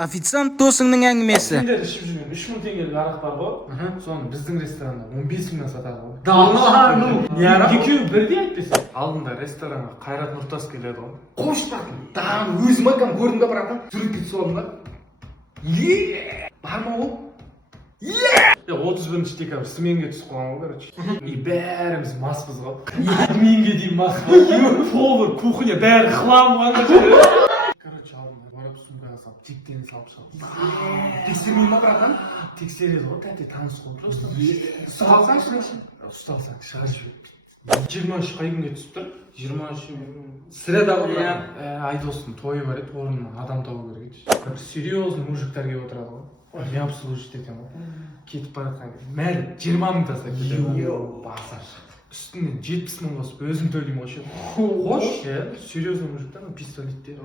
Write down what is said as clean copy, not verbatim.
Официант досыңның әңгімесі. Сендер ішіп жүрген 3000 теңгелік арақ бар ғой. Соны біздің ресторанда 15 мыңнан сатады ғой. Да, ну, не арақ? Екеуі бірдей әйтпесе. Алдында ресторанға Қайрат Нұртас келеді ғой. Қош братан. Да, өзім айтам көрдім ба братан? Суретке түсіп алдым да. Бар ма ол? 31 декабрь сменге түсіп қалған ғой, короче. И бәріміз маспыз ғой. Сменге дейін мас. Повар, кухня, бәрі хлам ана жерде. Короче, алдында барып сумкаға салып, типтен салып шығады. Тексермей ма братан? Тексереді ғой, тәте таныс қой, просто. Ұсталсаңшы. Ұсталсаң шығарып жібереді. 23 қай күнге түсіп тұр? 23 Сірәда ғой. Айдостың тойы бар еді, орнына адам табу керек еді. Бір серьезный мужиктар келіп отырады ғой. Не обслужить етем ғой. Кетіп бара жатқан кезде мәлі 20 мың тастап кетеді. Басар шық. Үстінен 70 мың қосып өзім төлеймін ғой. Қош? Серьезный мужиктар, пистолеттер.